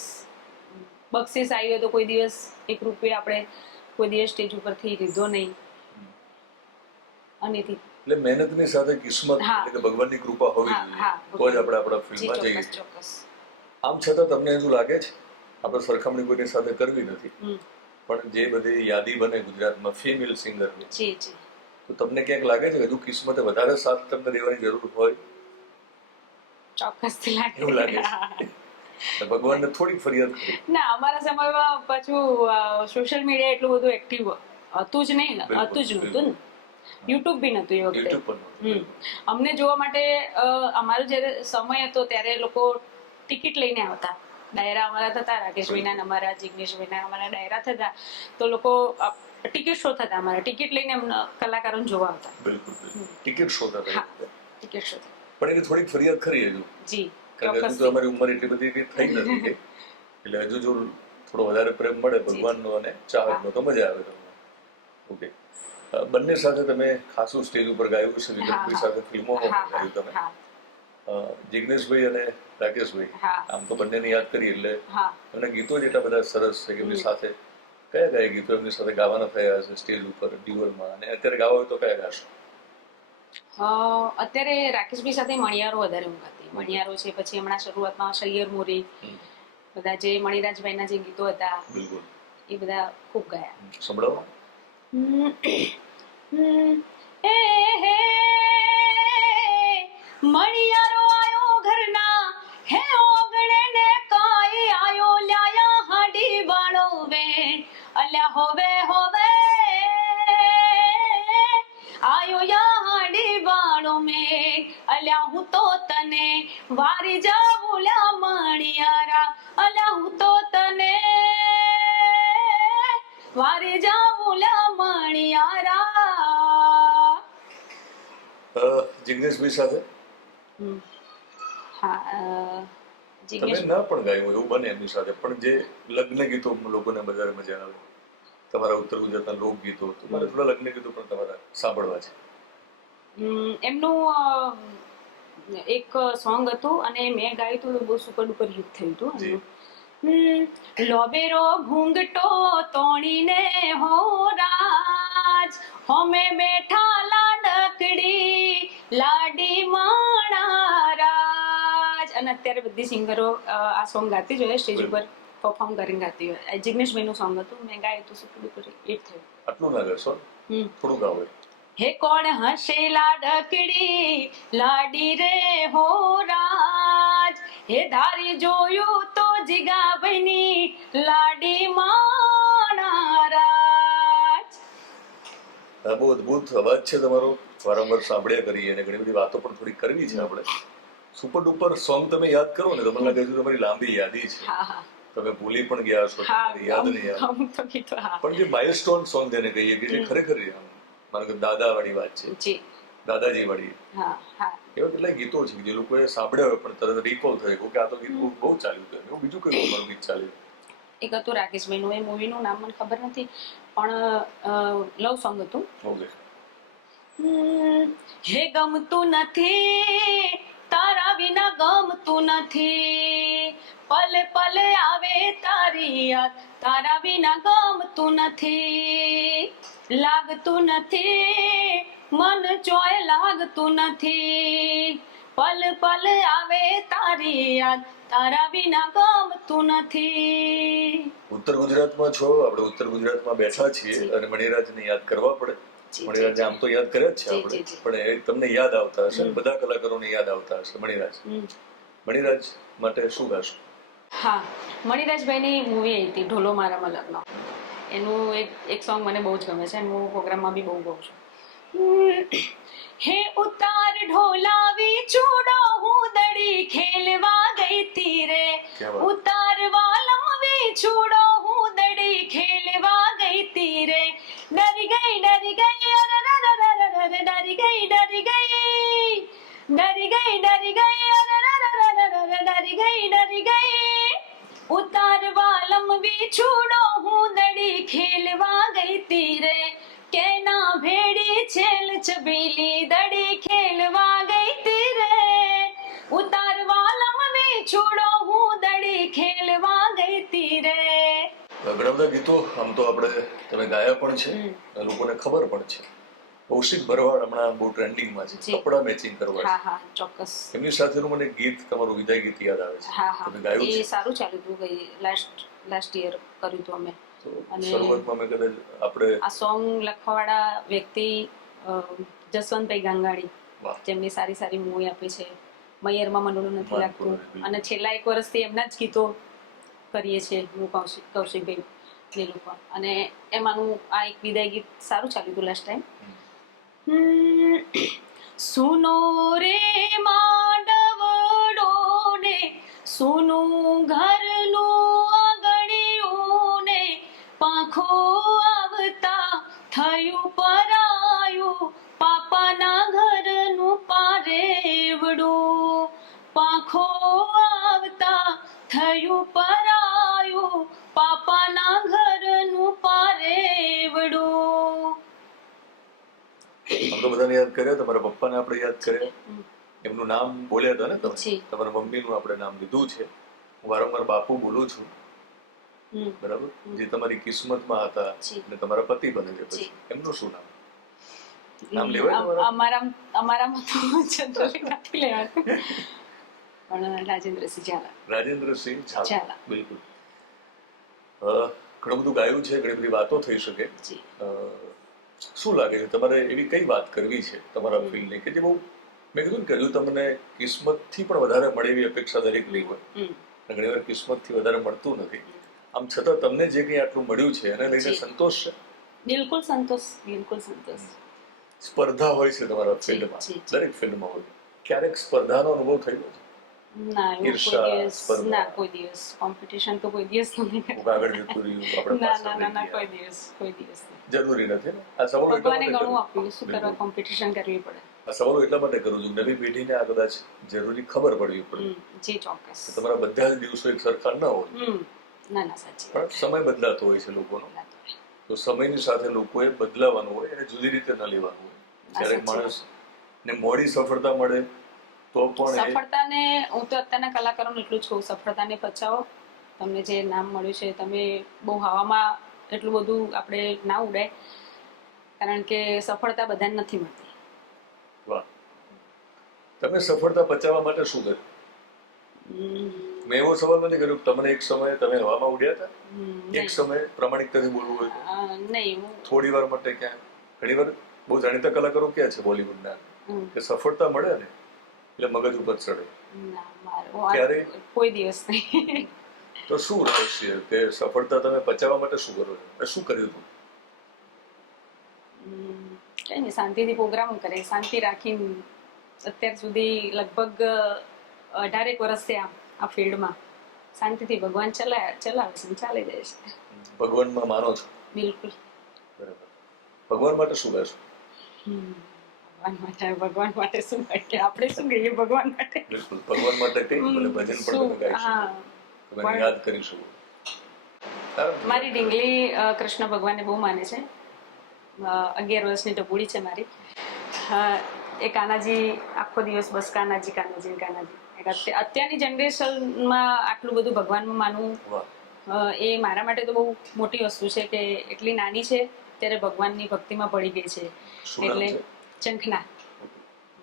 બક્ષિસ આવી હોય તો કોઈ દિવસ 1 રૂપિયા આપણે કોઈ દિવસ સ્ટેજ ઉપરથી લીધો નહીં. અનીતિ. એટલે મહેનતની સાથે કિસ્મત હા. એટલે કે ભગવાનની કૃપા હોવી હા, જોઈએ, હા. તો જ આપણે આપણા જી, ફિલ્ડમાં જઈએ ચોક્કસ છીએ. ચોક્કસ. આમ છતાં તમને એવું લાગે છે, આપણે સરખામણી કોઈની સાથે કરવી નથી, હમ. પણ જે બધી યાદી બને ગુજરાતમાં ફિમેલ સિંગરની, જી જી. તો તમને ક્યાંક લાગે છે કે હજુ કિસ્મતે વધારે સાથ તમને દેવાની જરૂર હોય? ચોક્કસથી લાગે. એવું લાગે છે. અને ભગવાનને થોડીક ફરિયાદ કરી. ના, અમારા સમયમાં પાછું સોશિયલ મીડિયા એટલું બધું એક્ટિવ હતું જ નહીં ને. બિલકુલ, હતું જ નહોતું ને. યુટ્યુબ બી નહોતું એ વખતે. યુટ્યુબ પર નહોતું. અમને જોવા માટે અમારો જ્યારે સમય હતો ત્યારે લોકો ટિકિટ લઈને આવતા. ડાયરા અમારા થતા, રાકેશભાઈના ને અમારા, જિગ્નેશભાઈના અમારા ડાયરા થતા, તો લોકો ટિકિટ શો થતા અમારા, ટિકિટ લઈને કલાકારોને જોવા આવતા. બિલકુલ. ટિકિટ શોધતા હતા. હા, ટિકિટ શો થતા. પણ એ થોડીક ફરિયાદ ખરી હજુ, જી કારણ કે હજુ તો અમારી ઉંમર એટલી બધી થઈ નથી ગઈ, એટલે હજુ જો થોડો વધારે પ્રેમ મળે ભગવાનનો અને ચાહકનો તો મજા આવે તમને. ઓકે, બંને સાથે તમે ખાસું સ્ટેજ ઉપર ગાયું છે, વિક્રમભાઈ સાથે ફિલ્મોમાં પણ ગાયું તમે. જિગ્નેશભાઈ અને રાકેશભાઈ, હા. આમ તો બંનેને યાદ કરી એટલે હા એમના ગીતો જ એટલા બધા સરસ છે કે એમની સાથે કયા કયા ગીતો એમની સાથે ગાવાના થયા છે સ્ટેજ ઉપર ડ્યુઅલમાં, અને અત્યારે ગાવા હોય તો કયા ગાશો? અત્યારે રાકેશભાઈ સાથે મણિયારો વધારે હું ગાતી. મણિયારો છે, પછી હમણાં શરૂઆતમાં સૈયર મોરી, બધા જે મણિરાજભાઈના જે ગીતો હતા બિલકુલ, એ બધા ખૂબ ગાયા. સંભળાવો. મણિયારો આયો ઘરના હે ઓગણે ને કાઈ આયો લ્યાયા હાડી વાળો વે અલ્યા હોવે હોવે આયો યા હાડી વાળો મે અલ્યા હું તો તને વારી જાઉં લ્યા મણિયારા અલ્યા હું તો તને વારી જાઉં લ્યા મણિયારા. જિગ્નેશભાઈ સાથે હા તમે જિગ્નેશ ના પણ ગાયું એવું બને એમની સાથે, પણ જે લગ્ન ગીતો લોકોને વધારે મજા આવે, તમારા ઉત્તર ગુજરાતના લોકગીતો, તો મારે થોડા લગ્ન ગીતો પણ તમારા સાંભળવા છે. એમનું એક સોંગ હતું અને મેં ગાયું હતું, બહુ સુપર ડુપર હિટ થયું હતું એમનું. લોબેરો ઘૂંઘટો તોણીને હો રાજ હોમે બેઠા લાડકડી લાડી માણા રાજ. અને અત્યારે બધી સિંગરો આ સોંગ ગાતી જ હોય, સ્ટેજ ઉપર પરફોર્મ કરીને ગાતી હોય. જિગ્નેશભાઈનું સોંગ હતું, મેં ગાયું હતું, સુપર ડુપર હિટ થયું. આટલું ના કરશો, થોડું ગાવો. હે કોણ હશે લાડકડી લાડી રે હો રાજ હે ધારી જોયું તો જીગાભાઈની લાડી માણા રાજ. બહુ અદભુત અવાજ છે તમારો, વારંવાર સાંભળ્યા કરીએ અને ઘણી બધી વાતો પણ થોડી કરવી છે આપણે. સુપર ડુપર સોંગ તમે યાદ કરો ને, તમને લાગે છે તમારી લાંબી યાદી છે, હા હા તમે ભૂલી પણ ગયા છો, યાદ નહીં આવે. અમુક તો ગીતો હા પણ જે માઇલસ્ટોન સોંગ જેને કહીએ કે જે ખરેખર માનો કે દાદા વાળી વાત છે, જી દાદાજી વાળી, હા હા એવા કેટલાય ગીતો છે જે લોકોએ સાંભળ્યા હોય પણ તરત રિકોલ થાય કે આ તો ગીત બહુ ચાલ્યું હતું, એવું બીજું કયું તમારું ગીત ચાલ્યું? એક હતું રાકેશભાઈનું, એ મૂવીનું નામ મને ખબર નથી, પણ લવ સોંગ હતું. ઓકે. હે ગમતું નથી તારા વિના ગમતું નથી પલ પલ આવે તારી યાદ તારા વિના ગમતું નથી લાગતું નથી મન ચોય લાગતું નથી પલ પલ આવે તારી યાદ તારા વિના ગમતું નથી. ઉત્તર ગુજરાતમાં છો, આપણે ઉત્તર ગુજરાતમાં બેઠા છીએ અને મણિરાજને યાદ કરવા પડે. મણિરાજને આમ તો યાદ કર્યા જ છે આપણે, પણ એ તમને યાદ આવતા હશે, બધા કલાકારોને યાદ આવતા હશે. મણિરાજ માટે શું ગાશો? હા, મણિરાજભાઈની મૂવી હતી ઢોલો મારામાં લગ્ન, એનું એક સોંગ મને બહુ જ ગમે છે, હું પ્રોગ્રામમાં બી બહુ ગાઉં છું. હે ઉતાર ઢોલાવી ચૂડો હું દડી ખેલવા ગઈ તી રે ઉતાર વાલમ વી ચૂડો હું દડી ખેલવા ગઈ તી રે ડરી ગઈ ડરી ગઈ અરે ડરી ગઈ ડરી ગઈ ડરી ગઈ ડરી ગઈ અરે ડરી ગઈ ડરી ગઈ ઉતાર વાલમ વી ચૂડો હું દડી ખેલવા ગઈ તી રે કેના ભેડી છેલ છબીલી દડી ખેલવા ગઈ તી રે ઉતાર વાલમ વી ચૂડો હું દડી ખેલવા ગઈ તી રે. ઘણા બધા ગીતો આમ તો આપણે તમે ગાયા પણ છે, લોકોને ખબર પણ છે. કૌશિક ભરવાડ હમણાં બહુ ટ્રેન્ડિંગમાં છે, કપડા મેચિંગ કરવા. હા હા ચોક્કસ. એમની સાથેનું મને ગીત તમારું વિદાય ગીત યાદ આવે છે. હા હા તમે ગાયું એ છે? સારું ચાલ્યું હતું, ગઈ લાસ્ટ યર કર્યું હતું અમે. અને શરૂઆતમાં મેં કદાચ આપણે આ સોંગ લખવાવાળા વ્યક્તિ જસવંતભાઈ ગાંગાણી, જેમની સારી સારી મૂવી આપી છે. મયરમાં મનોડું નથી લાગતું, અને છેલ્લા 1 વર્ષથી એમના જ ગીતો કરીએ છીએ હું કૌશિકભાઈ ને લોકો, અને એમાંનું આ એક વિદાય ગીત સારું ચાલ્યું હતું લાસ્ટ ટાઈમ. સુનો રે માંડવડો ને સુનું ઘરનું આંગણિયું ને પાંખો આવતા થયું પરાયું પાપાના ઘરનું પારેવડું થયું પરાયું પાપાના ઘરનું પારેવડું. આમ તો બધાને યાદ કર્યા, તમારા પપ્પાને આપણે યાદ કર્યા, એમનું નામ બોલ્યા હતા ને તમે, જી. તમારા મમ્મીનું આપણે નામ લીધું છે. હું વારંવાર બાપુ બોલું છું, હમ. બરાબર, જે તમારી કિસ્મતમાં હતા જી. અને તમારા પતિ બને છે પછી, જી. એમનું શું નામ? નામ લેવાય તમારા? અમારામાં તો જનરલી નથી લેવાતું, પણ રાજેન્દ્રસિંહ ઝાલા. રાજેન્દ્રસિંહ ઝાલા. ઝાલા. બિલકુલ. ઘણું બધું ગાયું છે, ઘણી બધી વાતો થઈ શકે. જી. શું લાગે છે તમારે એવી કઈ વાત કરવી છે તમારા ફિલ્ડની કે જે બહુ, મેં કીધું ને કે હજુ તમને કિસ્મતથી પણ વધારે મળે એવી અપેક્ષા દરેકની હોય, હમ. અને ઘણી વાર કિસ્મતથી વધારે મળતું નથી, આમ છતાં તમને જે કંઈ આટલું મળ્યું છે એને લઈને જી. સંતોષ છે? બિલકુલ સંતોષ, બિલકુલ સંતોષ. સ્પર્ધા હોય છે તમારા જી, ફિલ્ડમાં, જી, જી. દરેક ફિલ્ડમાં હોય, ક્યારેક સ્પર્ધાનો અનુભવ થયો છે? ના, એવું ઈર્ષા, કોઈ દિવસ સ્પર્ધા. ના, કોઈ દિવસ કોમ્પિટિશન તો કોઈ દિવસ નથી કરી. કોક આગળ જતું રહ્યું, આપણે ના પાછળ ના ના રહી ના, ગયા. કોઈ દિવસ નહીં. જરૂરી નથી ને આ સવાલો એટલા ભગવાને માટે ઘણું કરું. આપ્યું, શું કરવા બિલકુલ. કોમ્પિટિશન કરવી પડે. આ સવાલો એટલા માટે કરું છું, નવી પેઢીને આ કદાચ જરૂરી ખબર પડવી પડે હમ. જી, ચોક્કસ. કે તમારા બધા જ દિવસો એક સરખા ન હોય, હમ. ના ના, સાચી પણ સમય બદલાતો હોય છે લોકોનો, વાત છે. તો સમયની સાથે લોકોએ બદલાવાનું હોય, એને જુદી રીતે ન લેવાનું હોય. ક્યારેક સાચી માણસને મોડી સફળતા મળે તો પણ એ સફળતાને, હું તો અત્યારના કલાકારોને એટલું જ કહું, સફળતાને બચાવો. તમને જે નામ મળ્યું છે, તમે બહુ હવામાં એટલું બધું આપણે ના ઉડાય, કારણ કે સફળતા બધાને નથી મળતી. વાહ. તમે સફળતા બચાવવા માટે શું કર્યું? હમ. મેં એવો સવાલ નથી કર્યો કે તમને એક સમયે તમે હવામાં ઉડ્યા હતા, એક નહીં. સમયે પ્રામાણિકતાથી બોલવું હોય તો? નહીં, હું થોડી વાર માટે ક્યાં, ઘણી વાર બહુ જાણીતા કલાકારો ક્યાં છે બોલિવૂડના હમ. કે સફળતા મળે ને એટલે મગજ ઉપર ચડે, ના, મારું ક્યારે? કોઈ દિવસ નહીં. તો શું રહસ્ય કે સફળતા તમે બચાવવા માટે શું કરો છો, શું કર્યું હતું? કઈ નહીં, શાંતિથી પ્રોગ્રામ કરે, શાંતિ રાખીને અત્યાર સુધી લગભગ 18 વર્ષથી આ ફિલ્ડમાં શાંતિથી ભગવાન ચલાવે છે ને ચાલી જાય છે. ભગવાનમાં માનો છો? બિલકુલ. બરાબર. ભગવાન માટે શું કહેશો? ભગવાન માટે શું કે આપણે શું કહીએ ભગવાન માટે? બિલકુલ, ભગવાન માટે કઈ ભલે ભજન પણ તમે ગાઈ શકો, હા, તમે એને યાદ કરી શકો. મારી ઢીંગલી કૃષ્ણ ભગવાનને બહુ માને છે. 11 વર્ષની ટપુડી છે મારી. એ કાનાજી આખો દિવસ બસ કાનાજી કાનાજી કાનાજી. અત્યારની જનરેશનમાં આટલું બધું ભગવાનમાં માનવું, વાહ. એ મારા માટે તો બહુ મોટી વસ્તુ છે કે એટલી નાની છે ત્યારે ભગવાનની ભક્તિમાં પડી ગઈ છે. શું નામ એટલે છે? ચંખના.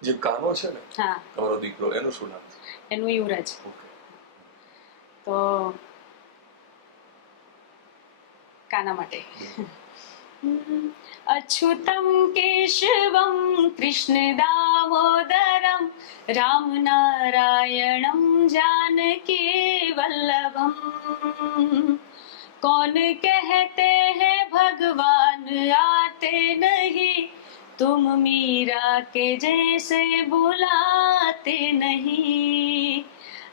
જે કાનો છે ને હા, તમારો દીકરો, એનું શું નામ છે? એનું યુવરાજ. ઓકે. તો કાના માટે. અચ્યુતમ કેશવમ કૃષ્ણ દામોદરમ રામ નારાયણમ जानकी वल्लभम कौन कहते हैं भगवान आते नहीं तुम मीरा के जैसे बुलाते नहीं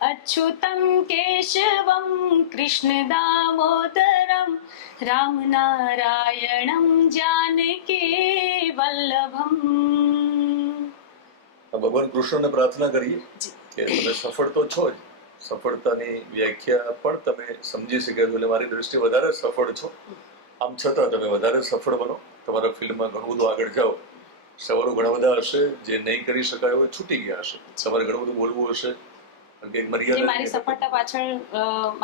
अच्युतम केशवम कृष्ण दामोदरम राम नारायणम जानकी वल्लभम. ભગવાન કૃષ્ણને પ્રાર્થના કરીએ કે તમે સફળ તો છો જ, સફળતાની વ્યાખ્યા પણ તમે સમજી શક્યા છો, એટલે મારી દ્રષ્ટિએ વધારે સફળ છો. આમ છતાં તમે વધારે સફળ બનો, તમારા ફિલ્ડમાં ઘણું બધું આગળ જાઓ. સવાલો ઘણા બધા હશે જે નહીં કરી શકાય હોય, છૂટી ગયા હશે, તમારે ઘણું બધું બોલવું હશે, કારણ કે એક મર્યાદા મારી સફળતા પાછળ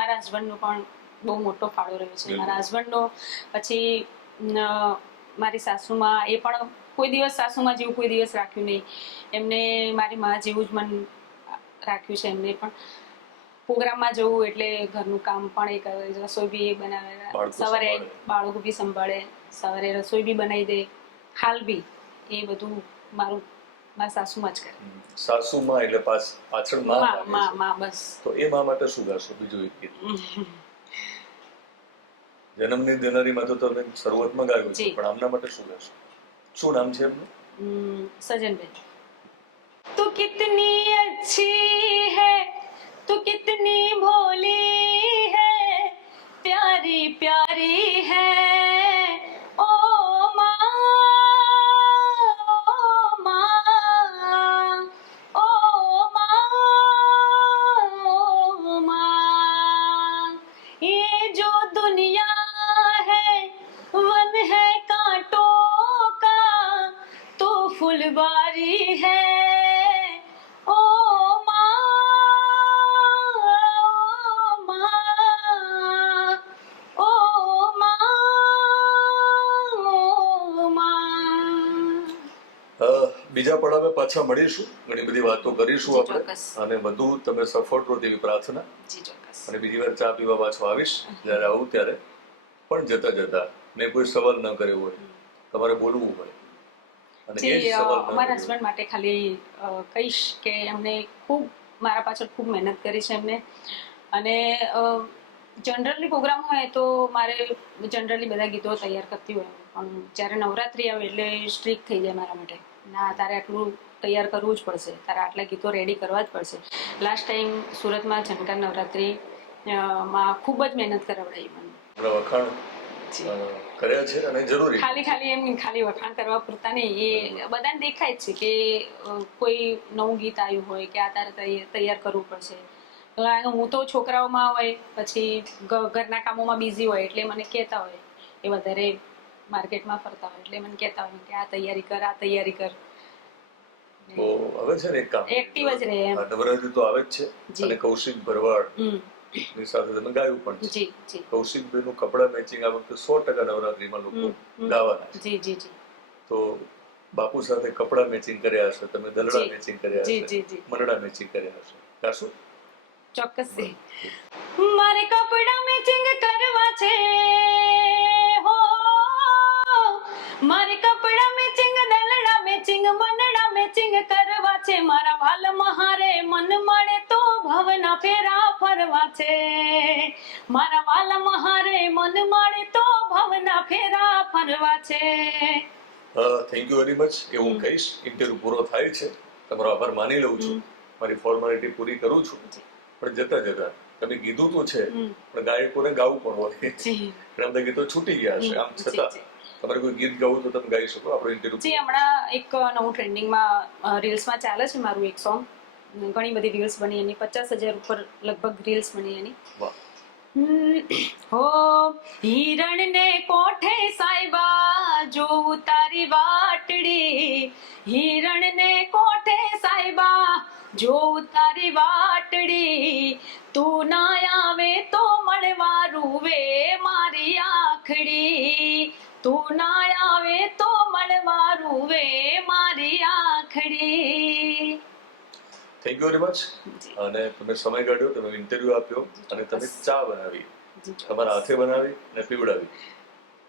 મારા હસબન્ડનો પણ બહુ મોટો ફાળો રહ્યો છે. મારા હસબન્ડનો, પછી મારી સાસુમાં, એ પણ કોઈ દિવસ સાસુમાં જેવું કોઈ દિવસ રાખ્યું નહીં. એમને મારી માં જેવું જ મન રાખ્યું છે. એમને પણ પ્રોગ્રામમાં જવું એટલે ઘરનું કામ પણ એ કરે, રસોઈ બી એ બનાવે, સવારે બાળકો બી સંભાળે, સવારે રસોઈ બી બનાવી દે, હાલ બી એ બધું મારા સાસુમાં જ કરે. સાસુમાં એટલે પાછળ માં બસ. તો એ માં માટે શું ગાશો? બીજું એક ગીત જન્મની દેનારીમાં તો તમે શરૂઆતમાં ગાયું છે, પણ આમના માટે શું ગાશો? શું નામ છે એમનું? सजन भाई. तू कितनी अच्छी है, तू कितनी भोली है, प्यारी प्यारी है ओ माँ, ओ माँ, ओ माँ. બીજા પડાવે પાછા મળીશું, ઘણી બધી વાતો કરીશું જી, આપણે, ચોક્કસ. અને વધુ તમે સફળ રહો તેવી પ્રાર્થના. જી ચોક્કસ. અને બીજી વાર ચા પીવા પાછો આવીશ જ્યારે આવું ત્યારે. પણ જતા જતા મેં કોઈ સવાલ ન કર્યો હોય, તમારે બોલવું હોય અને એ જ જી સવાલ ન અમારા કર્યો હસબન્ડ માટે ખાલી કહીશ કે એમને ખૂબ મારા પાછળ ખૂબ મહેનત કરી છે એમને. અને જનરલી પ્રોગ્રામ હોય તો મારે જનરલી બધા ગીતો તૈયાર કરતી હોય, પણ જ્યારે નવરાત્રી આવે એટલે સ્ટ્રીક થઈ જાય મારા માટે. ના, તારે આટલું તૈયાર કરવું જ પડશે, તારે આટલા ગીતો રેડી કરવા જ પડશે. લાસ્ટ ટાઈમ સુરતમાં ઝંકાર નવરાત્રી માં ખૂબ જ મહેનત કરાવડાવી મને. આપણા વખાણ કર્યા છે અને જરૂરી. ખાલી વખાણ કરવા પૂરતા નહીં, એ બધાને દેખાય જ છે કે કોઈ નવું ગીત આવ્યું હોય કે આ તારે તૈયાર કરવું પડશે. તો હું તો છોકરાઓમાં હોય, પછી ઘરના કામોમાં બિઝી હોય, એટલે મને કહેતા હોય, એ વધારે માર્કેટમાં ફરતા હોય એટલે મને કહેતા હોય કે આ તૈયારી કર, આ તૈયારી કર. તો હવે છે ને એક કામ, એક્ટિવ જ રહે એમ. નવરાત્રી તો આવે જ છે, જી. અને કૌશિક ભરવાડ હમ. ની સાથે તમે ગાયું પણ છે. જી જી કૌશિકભાઈ નું કપડા મેચિંગ આ વખતે 100% નવરાત્રીમાં લોકો હમ. ગાવાના છે. જી જી જી તો બાપુ સાથે કપડા મેચિંગ કર્યા હશે, તમે દલડા જી. મેચિંગ કર્યા જી હશે, જી જી મનડા મેચિંગ કર્યા હશે, ગાશો? ચોક્કસ. મારે કપડા મેચિંગ કરવા છે હો, મારે કપડા મેચિંગ, દલડા મેચિંગ, મનડા મેચિંગ કરવા છે. મારા વાલ મહારે મન મળે તો ભવના ફેરા ફરવા છે. મારા વાલ મહારે મન મળે તો ભવના ફેરા ફરવા છે. Thank you very much. એ હું કહીશ, ઇન્ટરવ્યુ પૂરો થાય છે, તમારો આભાર માની લઉં છું, મારી ફોર્માલિટી પૂરી કરું છું. પણ જતા જતા તમે કીધું તો છે, પણ ગાયકોને ગાવું પણ હોય. જી ઘણા બધા ગીતો છૂટી ગયા હશે, આમ જી, છતાં જી. તમારે કોઈ ગીત ગાવું તો તમે ગાઈ શકો. આપણો ઇન્ટરવ્યુ જી હમણાં એક નવું ટ્રેન્ડિંગમાં રીલ્સમાં ચાલે છે મારું એક સોંગ. ઘણી બધી રીલ્સ બની એની, 50,000 ઉપર લગભગ રીલ્સ બની એની. વાહ. હો હિરણ ને કોઠે સાહેબા જોઉં તારી વાટડી, હિરણ ને કોઠે સાહેબા જોઉં તારી વાટડી, તું ના આવે તો મળવા રૂવે મારી આખડી, તું ના આવે તો મળવા રૂવે મારી આખડી. Thank you very much. અને તમે સમય કાઢ્યો, તમે ઇન્ટરવ્યુ આપ્યો, અને તમે ચા બનાવી, તમારા હાથે બનાવી અને પીવડાવી.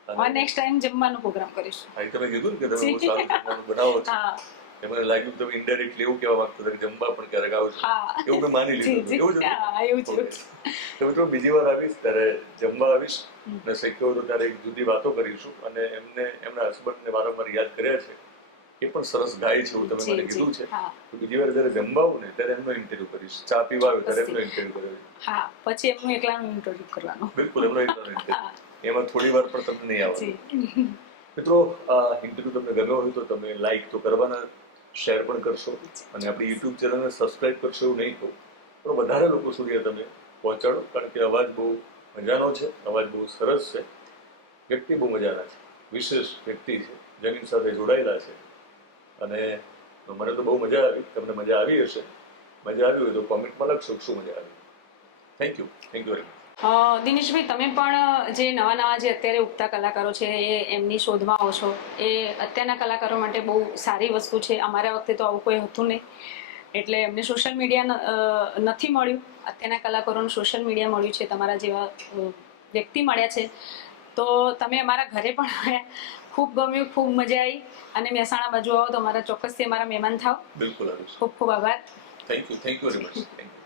અને નેક્સ્ટ ટાઈમ જમવાનો પ્રોગ્રામ કરીશું. અહીં તમે કીધું ને કે તમે બહુ સારું જમવાનું બનાવો છો, હા એ મને લાગ્યું કે તમે ઇનડાયરેક્ટલી એવું કહેવા માંગતો હતા કે જમવા પણ ક્યારેક આવજો, હા એવું મેં માની જી લીધું. જી એવું છે ને? હા એવું જ એવું જ. તો મિત્રો બીજી વાર આવીશ ત્યારે જમવા આવીશ, અને શક્ય હોય તો ત્યારે એક જુદી વાતો કરીશું. અને એમને એમના હસબન્ડને વારંવાર યાદ કર્યા છે, એ પણ સરસ ગાય છે એવું તમે જી, મને કીધું જી, છે. હા. તો બીજી વાર જયારે જમવા આવું ને ત્યારે એમનો ઇન્ટરવ્યુ કરીશ, ચા પીવા આવે ત્યારે એમનો ઇન્ટરવ્યુ કરીશ. હા પછી એમનું એકલાનું ઇન્ટરવ્યુ કરવાનું. બિલકુલ એમનો ઇન્ટરવ્યુ. એમાં થોડી વાર પણ તમને નહીં આવે. જી મિત્રો, આ ઇન્ટરવ્યુ તમને ગમ્યો હોય તો તમે લાઈક તો કરવાના, શેર પણ કરશો, અને આપણી યુટ્યુબ ચેનલને સબસ્ક્રાઇબ કરશો એવું નહીં કહું, પણ વધારે લોકો સુધી તમે પહોંચાડો, કારણ કે અવાજ બહુ મજાનો છે, અવાજ બહુ સરસ છે, વ્યક્તિ બહુ મજાના છે, વિશેષ વ્યક્તિ છે, જમીન સાથે જોડાયેલા છે. અને મને તો બહુ મજા આવી, તમને મજા આવી હશે. મજા આવી હોય તો કોમેન્ટમાં લખશો શું મજા આવી. Thank you very much. Dineshbhai, તમે પણ જે નવા જે અત્યારે ઉગતા કલાકારો છે એ એમની શોધમાં આવો છો, એ અત્યારના કલાકારો માટે બહુ સારી વસ્તુ છે. અમારા વખતે તો આવું કોઈ હતું નહીં, એટલે એમને સોશિયલ મીડિયા નથી મળ્યું. અત્યારના કલાકારોને સોશિયલ મીડિયા મળ્યું છે, તમારા જેવા વ્યક્તિ મળ્યા છે. તો તમે અમારા ઘરે પણ આવ્યા, ખૂબ ગમ્યું, ખૂબ મજા આવી. અને મહેસાણા બાજુ આવો તો અમારા ચોક્કસથી અમારા મહેમાન થાવ. બિલકુલ આવીશ. ખૂબ ખૂબ આભાર. Thank you very much. Thank you.